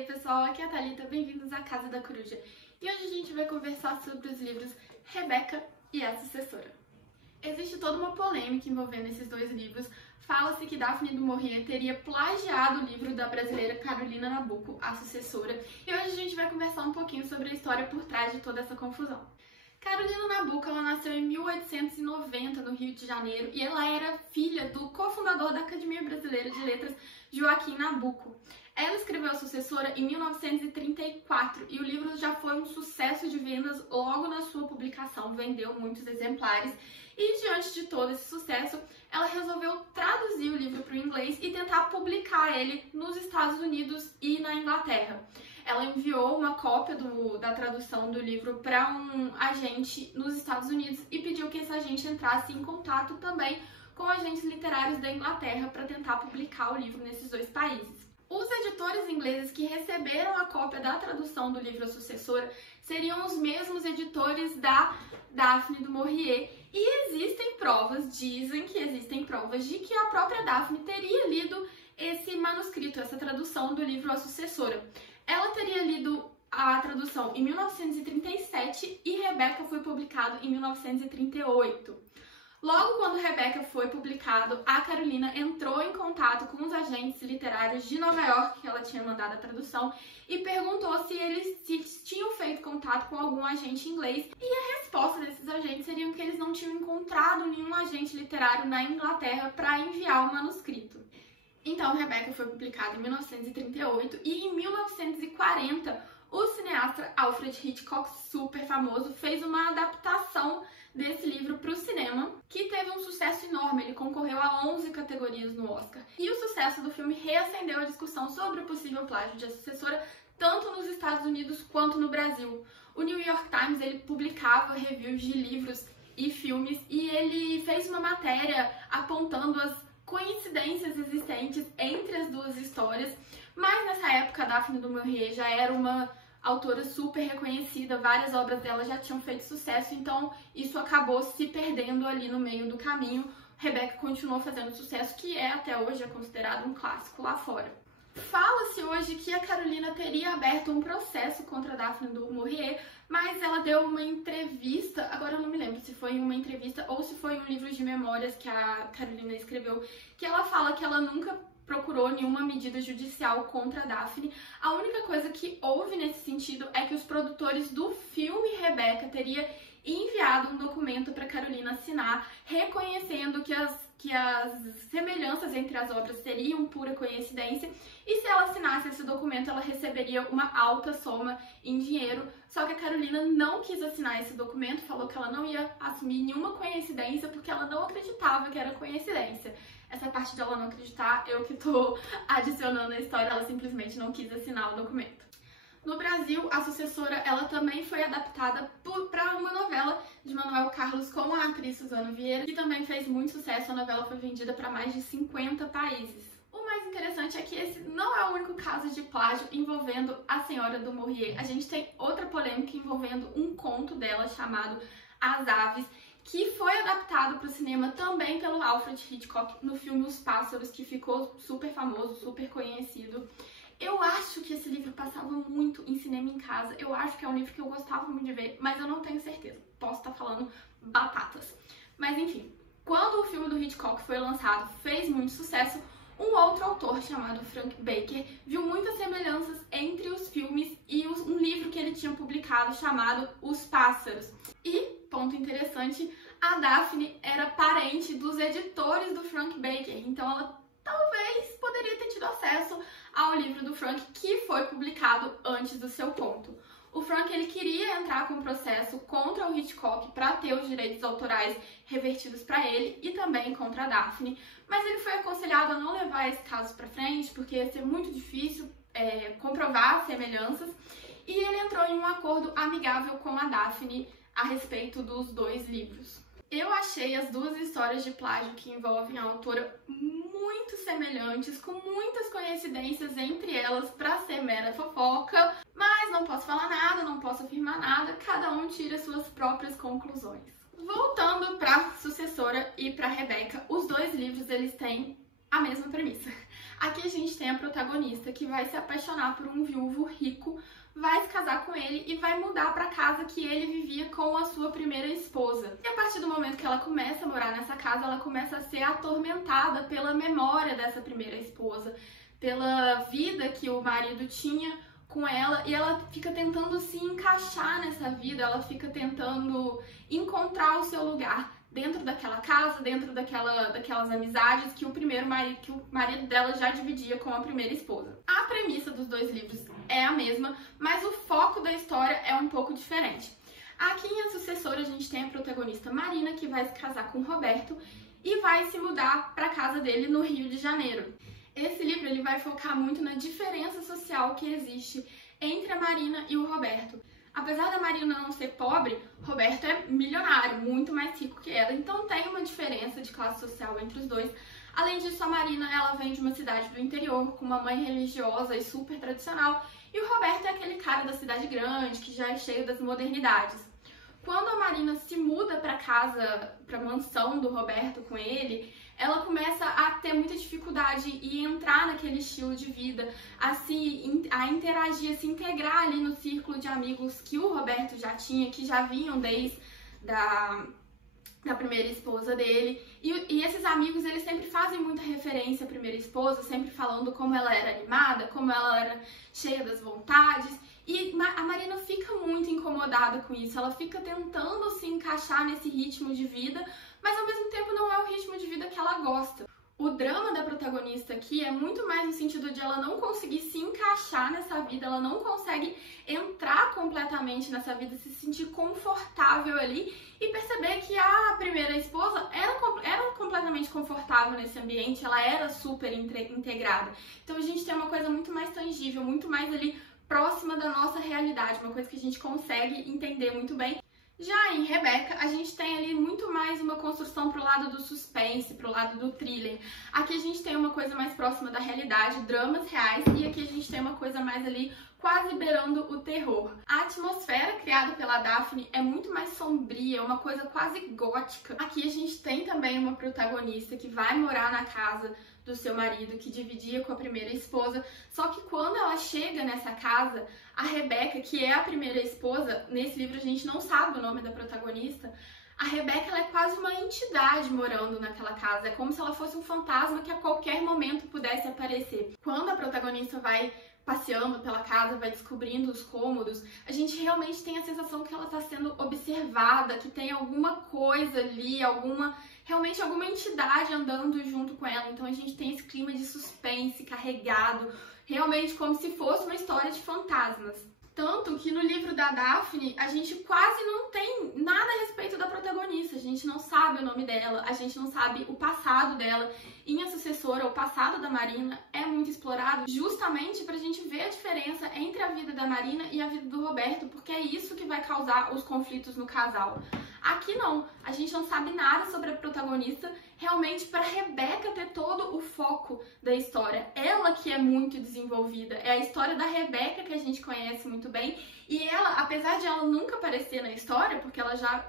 aí pessoal, aqui é a Thalita, bem-vindos à Casa da Coruja. E hoje a gente vai conversar sobre os livros Rebeca e a Sucessora. Existe toda uma polêmica envolvendo esses dois livros. Fala-se que Daphne du Maurier teria plagiado o livro da brasileira Carolina Nabuco, A Sucessora. E hoje a gente vai conversar um pouquinho sobre a história por trás de toda essa confusão. Carolina Nabuco, ela nasceu em 1890 no Rio de Janeiro e ela era filha do cofundador da Academia Brasileira de Letras, Joaquim Nabuco. Ela escreveu A Sucessora em 1934 e o livro já foi um sucesso de vendas logo na sua publicação, vendeu muitos exemplares. E diante de todo esse sucesso, ela resolveu traduzir o livro para o inglês e tentar publicar ele nos Estados Unidos e na Inglaterra. Ela enviou uma cópia da tradução do livro para um agente nos Estados Unidos e pediu que esse agente entrasse em contato também com agentes literários da Inglaterra para tentar publicar o livro nesses dois países. Os editores ingleses que receberam a cópia da tradução do livro A Sucessora seriam os mesmos editores da Daphne du Maurier e existem provas, dizem que existem provas de que a própria Daphne teria lido esse manuscrito, essa tradução do livro A Sucessora. Ela teria lido a tradução em 1937 e Rebeca foi publicado em 1938. Logo quando Rebeca foi publicado, a Carolina entrou em contato com os agentes literários de Nova York, que ela tinha mandado a tradução, e perguntou se eles tinham feito contato com algum agente inglês. E a resposta desses agentes seria que eles não tinham encontrado nenhum agente literário na Inglaterra para enviar o manuscrito. Então, Rebeca foi publicada em 1938 e em 1940 o cineasta Alfred Hitchcock, super famoso, fez uma adaptação desse livro para o cinema, que teve um sucesso enorme. Ele concorreu a 11 categorias no Oscar. E o sucesso do filme reacendeu a discussão sobre o possível plágio de A Sucessora, tanto nos Estados Unidos quanto no Brasil. O New York Times ele publicava reviews de livros e filmes e ele fez uma matéria apontando as coincidências existentes entre as duas histórias, mas nessa época a Daphne du Maurier já era uma autora super reconhecida, várias obras dela já tinham feito sucesso, então isso acabou se perdendo ali no meio do caminho. Rebeca continuou fazendo sucesso, que até hoje é considerado um clássico lá fora. Fala-se hoje que a Carolina teria aberto um processo contra a Daphne du Maurier, mas ela deu uma entrevista, agora eu não me lembro se foi uma entrevista ou se foi um livro de memórias que a Carolina escreveu, que ela fala que ela nunca procurou nenhuma medida judicial contra a Daphne. A única coisa que houve nesse sentido é que os produtores do filme Rebeca teriam enviado um documento para Carolina assinar, reconhecendo que as semelhanças entre as obras seriam pura coincidência, e se ela assinasse esse documento, ela receberia uma alta soma em dinheiro. Só que a Carolina não quis assinar esse documento, falou que ela não ia assumir nenhuma coincidência, porque ela não acreditava que era coincidência. Essa parte de ela não acreditar, eu que tô adicionando a história, ela simplesmente não quis assinar o documento. No Brasil, A Sucessora ela também foi adaptada para uma novela de Manuel Carlos com a atriz Suzana Vieira, que também fez muito sucesso. A novela foi vendida para mais de 50 países. O mais interessante é que esse não é o único caso de plágio envolvendo a senhora du Maurier. A gente tem outra polêmica envolvendo um conto dela chamado As Aves, que foi adaptado para o cinema também pelo Alfred Hitchcock no filme Os Pássaros, que ficou super famoso, super conhecido. Eu acho que esse livro passava muito em cinema em casa, eu acho que é um livro que eu gostava muito de ver, mas eu não tenho certeza, posso estar falando batatas. Mas enfim, quando o filme do Hitchcock foi lançado, fez muito sucesso, um outro autor chamado Frank Baker viu muitas semelhanças entre os filmes e um livro que ele tinha publicado chamado Os Pássaros. E, ponto interessante, a Daphne era parente dos editores do Frank Baker, então ela talvez poderia ter tido acesso ao livro do Frank, que foi publicado antes do seu conto. O Frank ele queria entrar com um processo contra o Hitchcock para ter os direitos autorais revertidos para ele e também contra a Daphne, mas ele foi aconselhado a não levar esse caso para frente porque ia ser muito difícil comprovar as semelhanças, e ele entrou em um acordo amigável com a Daphne a respeito dos dois livros. Eu achei as duas histórias de plágio que envolvem a autora muito semelhantes, com muitas coincidências entre elas para ser mera fofoca, mas não posso falar nada, não posso afirmar nada, cada um tira suas próprias conclusões. Voltando para Sucessora e para Rebeca, os dois livros eles têm a mesma premissa. Aqui a gente tem a protagonista que vai se apaixonar por um viúvo rico, vai se casar com ele e vai mudar para a casa que ele vivia com a sua primeira esposa. E a partir do momento que ela começa a morar nessa casa, ela começa a ser atormentada pela memória dessa primeira esposa, pela vida que o marido tinha com ela, e ela fica tentando se encaixar nessa vida, ela fica tentando encontrar o seu lugar dentro daquela casa, dentro daquelas amizades que o marido dela já dividia com a primeira esposa. A premissa dos dois livros é a mesma, mas o foco da história é um pouco diferente. Aqui em A Sucessora a gente tem a protagonista Marina, que vai se casar com Roberto e vai se mudar para a casa dele no Rio de Janeiro. Esse livro ele vai focar muito na diferença social que existe entre a Marina e o Roberto. Apesar da Marina não ser pobre, Roberto é milionário, muito mais rico que ela, então tem uma diferença de classe social entre os dois. Além disso, a Marina ela vem de uma cidade do interior, com uma mãe religiosa e super tradicional, e o Roberto é aquele cara da cidade grande, que já é cheio das modernidades. Quando a Marina se muda para casa, para a mansão do Roberto com ele, ela começa a ter muita dificuldade em entrar naquele estilo de vida, a interagir, a se integrar ali no círculo de amigos que o Roberto já tinha, que já vinham desde da primeira esposa dele. E esses amigos, eles sempre fazem muita referência à primeira esposa, sempre falando como ela era animada, como ela era cheia das vontades. E a Marina fica muito incomodada com isso, ela fica tentando se encaixar nesse ritmo de vida, mas ao mesmo tempo não é o ritmo de vida que ela gosta. O drama da protagonista aqui é muito mais no sentido de ela não conseguir se encaixar nessa vida, ela não consegue entrar completamente nessa vida, se sentir confortável ali e perceber que a primeira esposa era completamente confortável nesse ambiente, ela era super integrada. Então a gente tem uma coisa muito mais tangível, muito mais ali próxima da nossa realidade, uma coisa que a gente consegue entender muito bem. Já em Rebeca, a gente tem ali muito mais uma construção pro lado do suspense, pro lado do thriller. Aqui a gente tem uma coisa mais próxima da realidade, dramas reais, e aqui a gente tem uma coisa mais ali quase beirando o terror. A atmosfera criada pela Daphne é muito mais sombria, uma coisa quase gótica. Aqui a gente tem também uma protagonista que vai morar na casa do seu marido, que dividia com a primeira esposa, só que quando ela chega nessa casa, a Rebeca, que é a primeira esposa, nesse livro a gente não sabe o nome da protagonista, a Rebeca ela é quase uma entidade morando naquela casa, é como se ela fosse um fantasma que a qualquer momento pudesse aparecer. Quando a protagonista vai passeando pela casa, vai descobrindo os cômodos, a gente realmente tem a sensação que ela está sendo observada, que tem alguma coisa ali, realmente alguma entidade andando junto com ela. Então a gente tem esse clima de suspense carregado, realmente como se fosse uma história de fantasmas. Tanto que no livro da Daphne, a gente quase não tem nada a respeito da protagonista. A gente não sabe o nome dela, a gente não sabe o passado dela. Em A Sucessora, o passado da Marina é muito explorado justamente pra gente ver a diferença entre a vida da Marina e a vida do Roberto, porque é isso que vai causar os conflitos no casal. Aqui não, a gente não sabe nada sobre a protagonista, realmente para Rebeca ter todo o foco da história. Ela que é muito desenvolvida, é a história da Rebeca que a gente conhece muito bem, e ela, apesar de ela nunca aparecer na história, porque ela já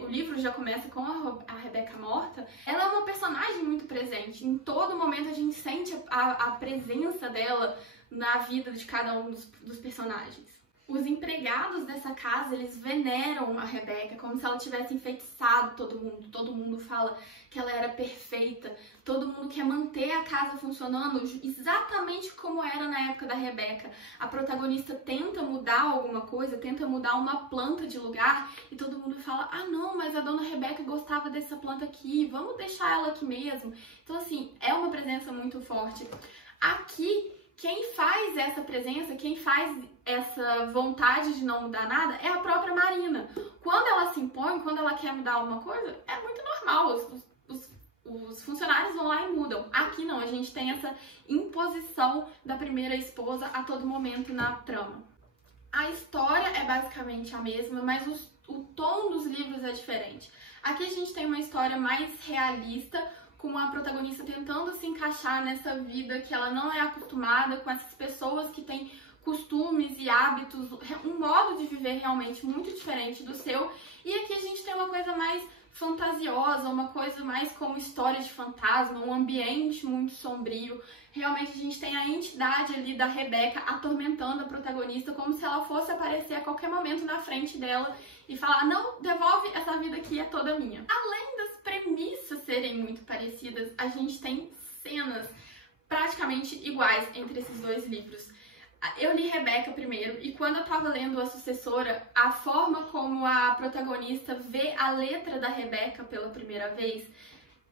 o livro já começa com a Rebeca morta, ela é uma personagem muito presente. Em todo momento a gente sente a presença dela na vida de cada um dos personagens. Os empregados dessa casa, eles veneram a Rebeca como se ela tivesse enfeitiçado todo mundo fala que ela era perfeita, todo mundo quer manter a casa funcionando exatamente como era na época da Rebeca. A protagonista tenta mudar alguma coisa, tenta mudar uma planta de lugar e todo mundo fala, ah não, mas a dona Rebeca gostava dessa planta aqui, vamos deixar ela aqui mesmo. Então assim, é uma presença muito forte. Aqui, quem faz essa presença, quem faz essa vontade de não mudar nada é a própria Marina. Quando ela se impõe, quando ela quer mudar alguma coisa, é muito normal, os funcionários vão lá e mudam. Aqui não, a gente tem essa imposição da primeira esposa a todo momento na trama. A história é basicamente a mesma, mas o tom dos livros é diferente. Aqui a gente tem uma história mais realista, com a protagonista tentando se encaixar nessa vida que ela não é acostumada, com essas pessoas que têm costumes e hábitos, um modo de viver realmente muito diferente do seu. E aqui a gente tem uma coisa mais fantasiosa, uma coisa mais como história de fantasma, um ambiente muito sombrio. Realmente a gente tem a entidade ali da Rebecca atormentando a protagonista como se ela fosse aparecer a qualquer momento na frente dela e falar: não, devolve, essa vida aqui é toda minha. Além das premissas serem muito parecidas, a gente tem cenas praticamente iguais entre esses dois livros. Eu li Rebecca primeiro e quando eu tava lendo A Sucessora, a forma como a protagonista vê a letra da Rebecca pela primeira vez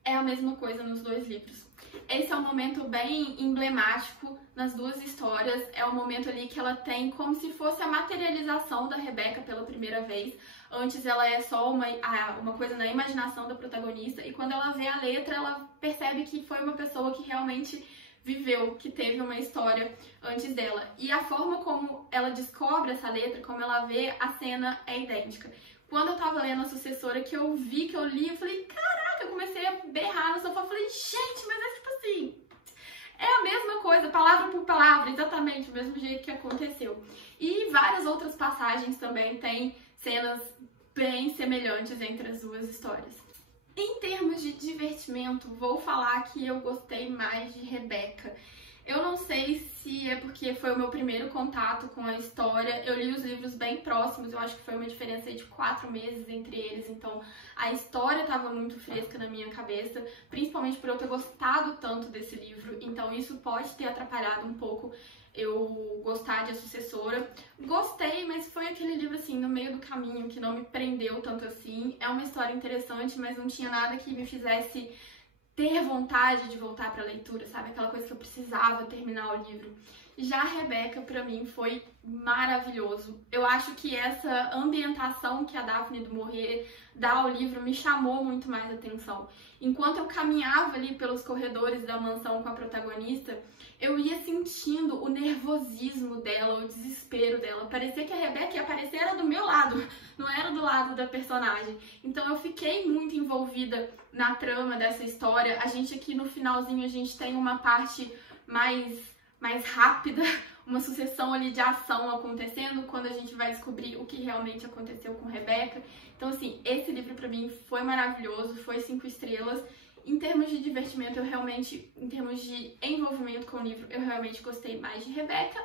é a mesma coisa nos dois livros. Esse é um momento bem emblemático nas duas histórias, é o momento ali que ela tem como se fosse a materialização da Rebecca pela primeira vez. Antes ela é só uma coisa na imaginação da protagonista e quando ela vê a letra, ela percebe que foi uma pessoa que realmente viveu, que teve uma história antes dela. E a forma como ela descobre essa letra, como ela vê a cena é idêntica. Quando eu tava lendo A Sucessora, que eu vi, que eu li, eu falei, caraca, eu comecei a berrar no sofá, eu falei, gente, mas é tipo assim, é a mesma coisa, palavra por palavra, exatamente o mesmo jeito que aconteceu. E várias outras passagens também têm cenas bem semelhantes entre as duas histórias. Em termos de divertimento, vou falar que eu gostei mais de Rebecca. Eu não sei se é porque foi o meu primeiro contato com a história. Eu li os livros bem próximos, eu acho que foi uma diferença de 4 meses entre eles, então a história estava muito fresca na minha cabeça, principalmente por eu ter gostado tanto desse livro, então isso pode ter atrapalhado um pouco eu gostar de A Sucessora. Gostei, mas foi aquele livro assim, no meio do caminho, que não me prendeu tanto assim. É uma história interessante, mas não tinha nada que me fizesse ter vontade de voltar pra leitura, sabe? Aquela coisa que eu precisava terminar o livro. Já a Rebecca, pra mim, foi maravilhoso. Eu acho que essa ambientação que a Daphne du Maurier dá ao livro me chamou muito mais atenção. Enquanto eu caminhava ali pelos corredores da mansão com a protagonista, eu ia sentindo o nervosismo dela, o desespero dela. Parecia que a Rebecca ia aparecer era do meu lado, não era do lado da personagem. Então eu fiquei muito envolvida na trama dessa história. A gente aqui no finalzinho, a gente tem uma parte mais rápida, uma sucessão ali de ação acontecendo quando a gente vai descobrir o que realmente aconteceu com Rebecca. Então assim, esse livro pra mim foi maravilhoso, foi 5 estrelas. Em termos de divertimento, em termos de envolvimento com o livro, eu realmente gostei mais de Rebecca,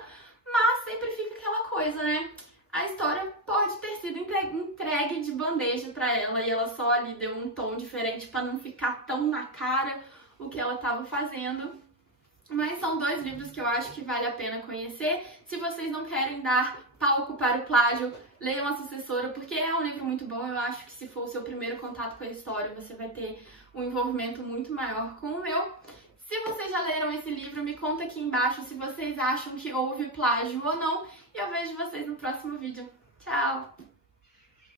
mas sempre fica aquela coisa, né? A história pode ter sido entregue de bandeja pra ela e ela só ali deu um tom diferente pra não ficar tão na cara o que ela tava fazendo. Mas são 2 livros que eu acho que vale a pena conhecer. Se vocês não querem dar palco para o plágio, leiam A Sucessora, porque é um livro muito bom. Eu acho que se for o seu primeiro contato com a história, você vai ter um envolvimento muito maior com o meu. Se vocês já leram esse livro, me conta aqui embaixo se vocês acham que houve plágio ou não. E eu vejo vocês no próximo vídeo. Tchau!